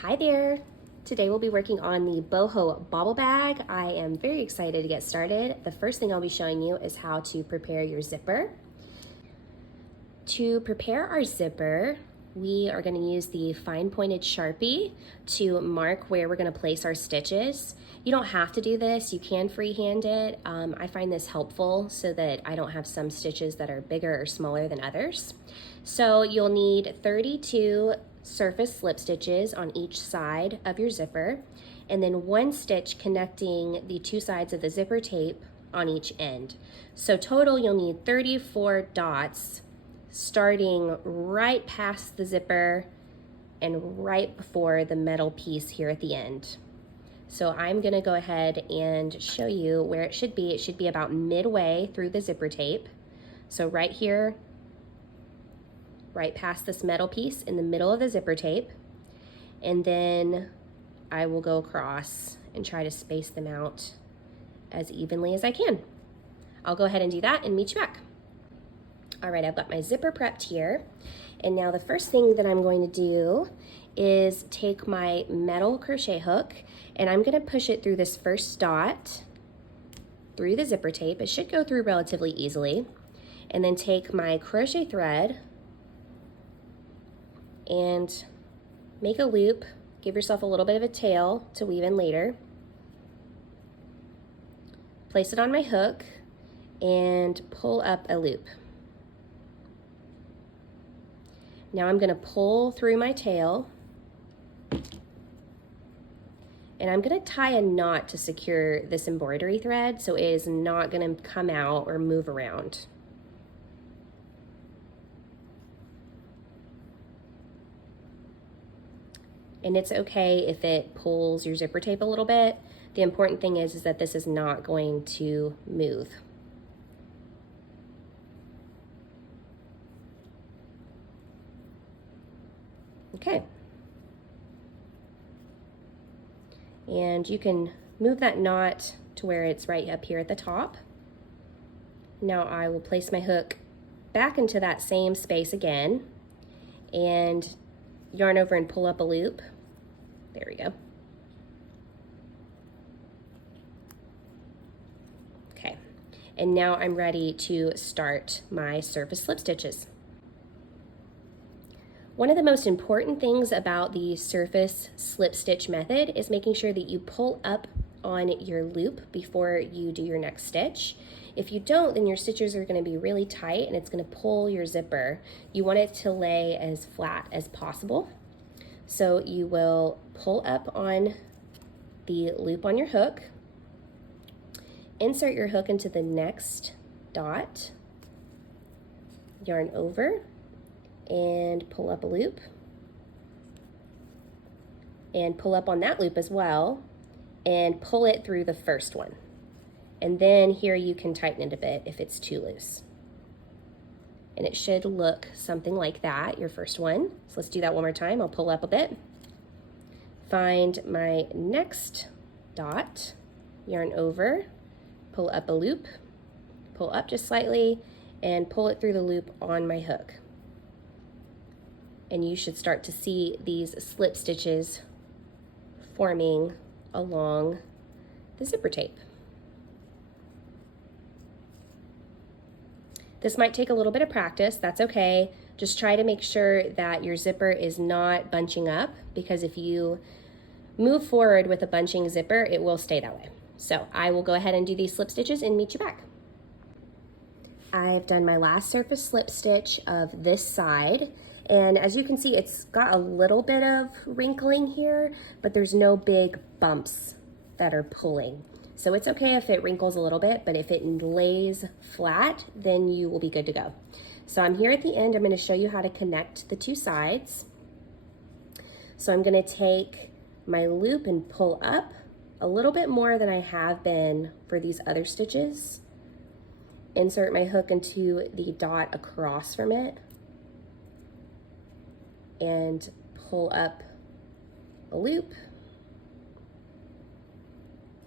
Hi there! Today we'll be working on the Boho Bobble bag. I am very excited to get started. The first thing I'll be showing you is how to prepare your zipper. To prepare our zipper, we are going to use the fine pointed Sharpie to mark where we're going to place our stitches. You don't have to do this, you can freehand it. I find this helpful so that I don't have some stitches that are bigger or smaller than others. So you'll need 32 surface slip stitches on each side of your zipper, and then one stitch connecting the two sides of the zipper tape on each end. So total you'll need 34 dots starting right past the zipper and right before the metal piece here at the end. So I'm going to go ahead and show you where it should be. It should be about midway through the zipper tape. So right here, right past this metal piece in the middle of the zipper tape, and then I will go across and try to space them out as evenly as I can. I'll go ahead and do that and meet you back. All right, I've got my zipper prepped here, and now the first thing that I'm going to do is take my metal crochet hook and I'm going to push it through this first dot through the zipper tape. It should go through relatively easily, and then take my crochet thread and make a loop. Give yourself a little bit of a tail to weave in later. Place it on my hook and pull up a loop. Now I'm going to pull through my tail, and I'm going to tie a knot to secure this embroidery thread so it is not going to come out or move around. And it's okay if it pulls your zipper tape a little bit. The important thing is that this is not going to move. Okay. And you can move that knot to where it's right up here at the top. Now I will place my hook back into that same space again and yarn over and pull up a loop. There we go. Okay, and now I'm ready to start my surface slip stitches. One of the most important things about the surface slip stitch method is making sure that you pull up on your loop before you do your next stitch. If you don't, then your stitches are going to be really tight and it's going to pull your zipper. You want it to lay as flat as possible. So you will pull up on the loop on your hook, insert your hook into the next dot, yarn over, and pull up a loop, and pull up on that loop as well, and pull it through the first one. And then here you can tighten it a bit if it's too loose. And it should look something like that, your first one. So let's do that one more time. I'll pull up a bit, find my next dot, yarn over, pull up a loop, pull up just slightly, and pull it through the loop on my hook. And you should start to see these slip stitches forming along the zipper tape. This might take a little bit of practice, that's okay. Just try to make sure that your zipper is not bunching up, because if you move forward with a bunching zipper, it will stay that way. So I will go ahead and do these slip stitches and meet you back. I've done my last surface slip stitch of this side, and as you can see, it's got a little bit of wrinkling here, but there's no big bumps that are pulling. So it's okay if it wrinkles a little bit, but if it lays flat, then you will be good to go. So I'm here at the end. I'm going to show you how to connect the two sides. So I'm going to take my loop and pull up a little bit more than I have been for these other stitches. Insert my hook into the dot across from it and pull up a loop.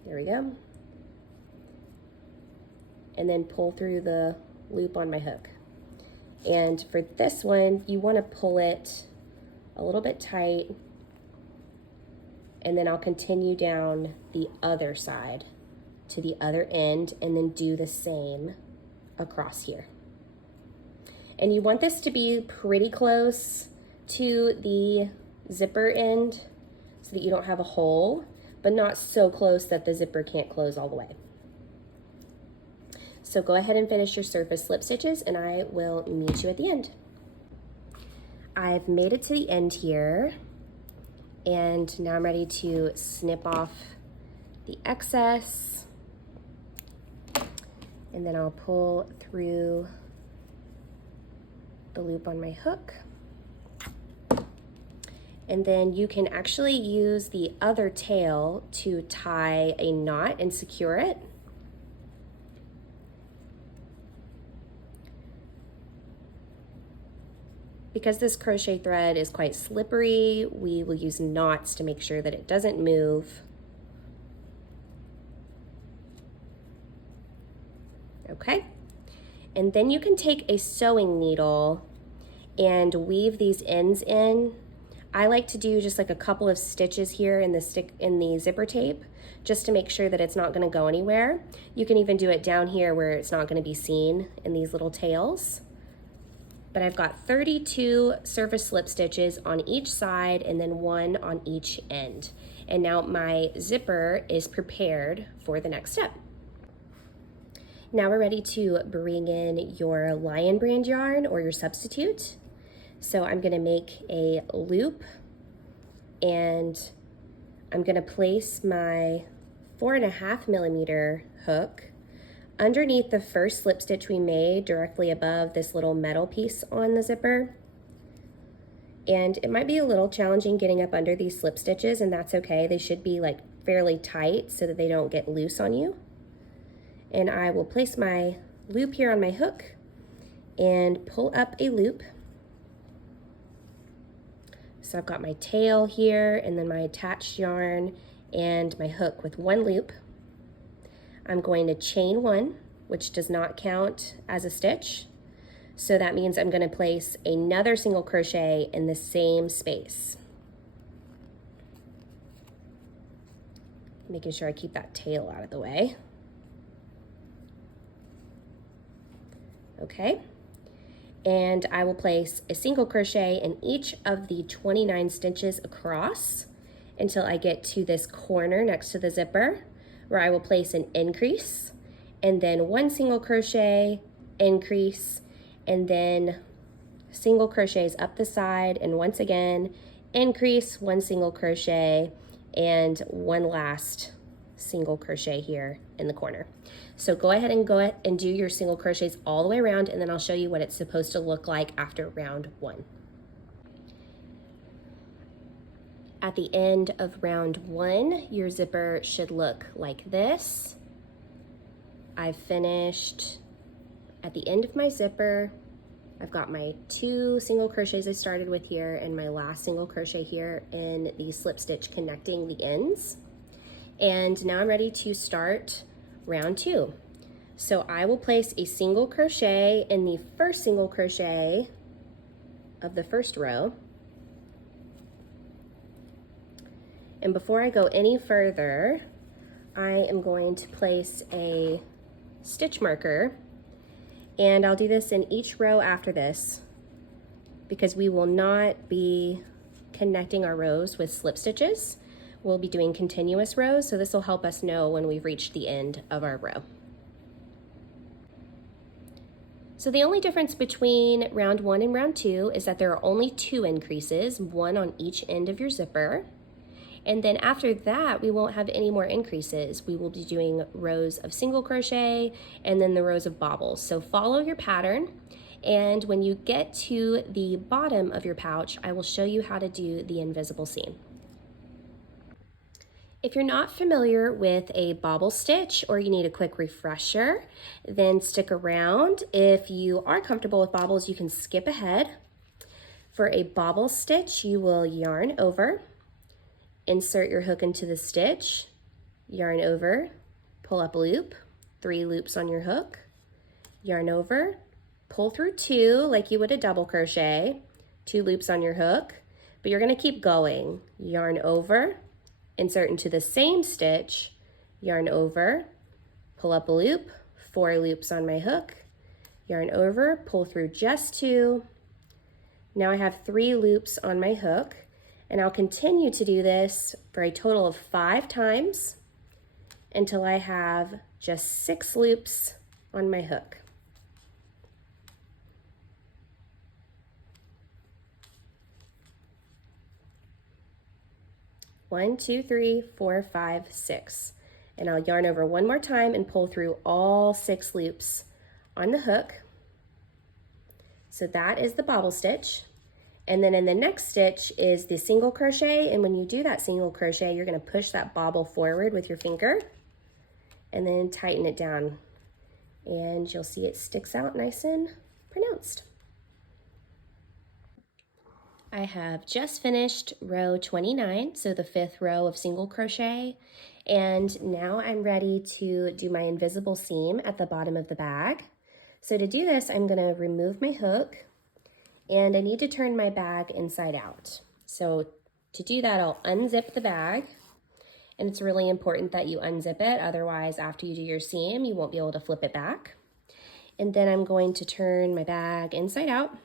There we go. And then pull through the loop on my hook. And for this one, you want to pull it a little bit tight and then I'll continue down the other side to the other end and then do the same across here. And you want this to be pretty close to the zipper end so that you don't have a hole, but not so close that the zipper can't close all the way. So go ahead and finish your surface slip stitches and I will meet you at the end. I've made it to the end here, and now I'm ready to snip off the excess, and then I'll pull through the loop on my hook. And then you can actually use the other tail to tie a knot and secure it. Because this crochet thread is quite slippery, we will use knots to make sure that it doesn't move. Okay, and then you can take a sewing needle and weave these ends in. I like to do just like a couple of stitches here in the zipper tape, just to make sure that it's not going to go anywhere. You can even do it down here where it's not going to be seen in these little tails. But I've got 32 surface slip stitches on each side and then 1 on each end. And now my zipper is prepared for the next step. Now we're ready to bring in your Lion brand yarn or your substitute. So I'm going to make a loop, and I'm going to place my 4.5 millimeter hook underneath the first slip stitch we made, directly above this little metal piece on the zipper. And it might be a little challenging getting up under these slip stitches, and that's okay. They should be like fairly tight so that they don't get loose on you. And I will place my loop here on my hook and pull up a loop. So I've got my tail here and then my attached yarn and my hook with 1 loop. I'm going to chain 1, which does not count as a stitch. So that means I'm going to place another single crochet in the same space. Making sure I keep that tail out of the way. Okay. And I will place a single crochet in each of the 29 stitches across until I get to this corner next to the zipper, where I will place an increase and then 1 single crochet, increase, and then single crochets up the side, and once again increase, 1 single crochet, and 1 last single crochet here in the corner. So go ahead and do your single crochets all the way around, and then I'll show you what it's supposed to look like after round 1. At the end of round 1, your zipper should look like this. I've finished at the end of my zipper. I've got my 2 single crochets I started with here and my last single crochet here in the slip stitch connecting the ends. And now I'm ready to start round 2. So I will place a single crochet in the first single crochet of the first row. And before I go any further, I am going to place a stitch marker, and I'll do this in each row after this because we will not be connecting our rows with slip stitches. We'll be doing continuous rows, so this will help us know when we've reached the end of our row. So the only difference between round 1 and round 2 is that there are only 2 increases, 1 on each end of your zipper. And then after that, we won't have any more increases. We will be doing rows of single crochet and then the rows of bobbles. So follow your pattern. And when you get to the bottom of your pouch, I will show you how to do the invisible seam. If you're not familiar with a bobble stitch or you need a quick refresher, then stick around. If you are comfortable with bobbles, you can skip ahead. For a bobble stitch, you will yarn over, insert your hook into the stitch, yarn over, pull up a loop, 3 loops on your hook, yarn over, pull through 2 like you would a double crochet, 2 loops on your hook, but you're going to keep going. Yarn over, insert into the same stitch, yarn over, pull up a loop, 4 loops on my hook, yarn over, pull through just 2. Now I have 3 loops on my hook, and I'll continue to do this for a total of 5 times until I have just 6 loops on my hook. One, 2, 3, 4, 5, 6. And I'll yarn over one more time and pull through all 6 loops on the hook. So that is the bobble stitch. And then in the next stitch is the single crochet, and when you do that single crochet, you're going to push that bobble forward with your finger and then tighten it down. And you'll see it sticks out nice and pronounced. I have just finished row 29, so the 5th row of single crochet, and now I'm ready to do my invisible seam at the bottom of the bag. So to do this, I'm going to remove my hook, and I need to turn my bag inside out. So to do that, I'll unzip the bag, and it's really important that you unzip it, otherwise after you do your seam, you won't be able to flip it back. And then I'm going to turn my bag inside out.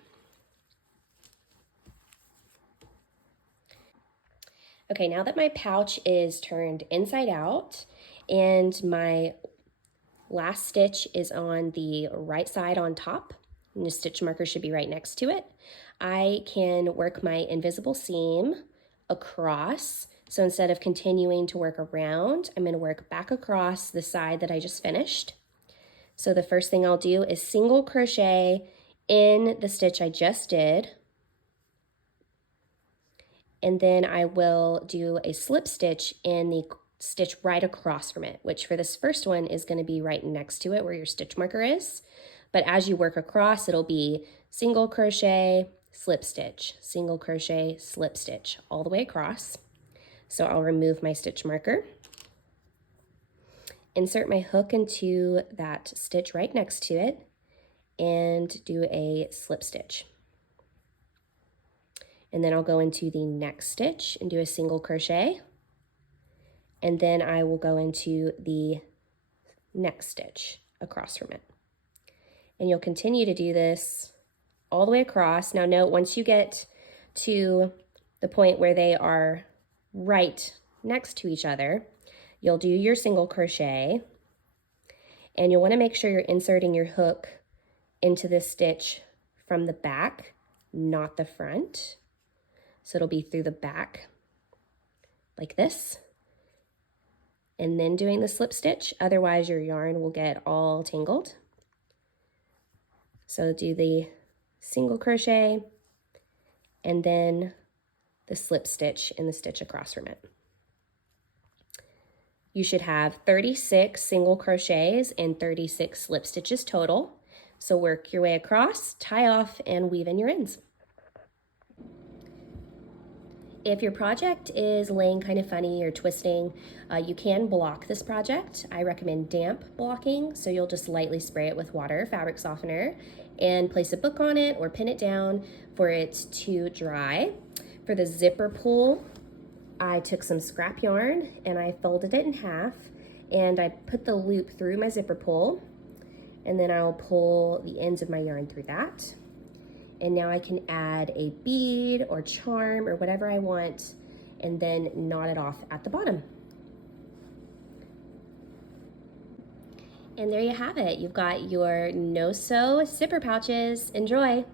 Okay, now that my pouch is turned inside out and my last stitch is on the right side on top, and the stitch marker should be right next to it, I can work my invisible seam across. So instead of continuing to work around, I'm going to work back across the side that I just finished. So the first thing I'll do is single crochet in the stitch I just did. And then I will do a slip stitch in the stitch right across from it, which for this first one is going to be right next to it where your stitch marker is. But as you work across, it'll be single crochet, slip stitch, single crochet, slip stitch, all the way across. So I'll remove my stitch marker, insert my hook into that stitch right next to it, and do a slip stitch. And then I'll go into the next stitch and do a single crochet. And then I will go into the next stitch across from it. And you'll continue to do this all the way across. Now note, once you get to the point where they are right next to each other, you'll do your single crochet. And you'll want to make sure you're inserting your hook into this stitch from the back, not the front. So it'll be through the back like this, and then doing the slip stitch, otherwise your yarn will get all tangled. So do the single crochet and then the slip stitch in the stitch across from it. You should have 36 single crochets and 36 slip stitches total. So work your way across, tie off, and weave in your ends. If your project is laying kind of funny or twisting, you can block this project. I recommend damp blocking, so you'll just lightly spray it with water, fabric softener, and place a book on it or pin it down for it to dry. For the zipper pull, I took some scrap yarn and I folded it in half, and I put the loop through my zipper pull, and then I'll pull the ends of my yarn through that. And now I can add a bead or charm or whatever I want, and then knot it off at the bottom. And there you have it. You've got your no-sew zipper pouches. Enjoy.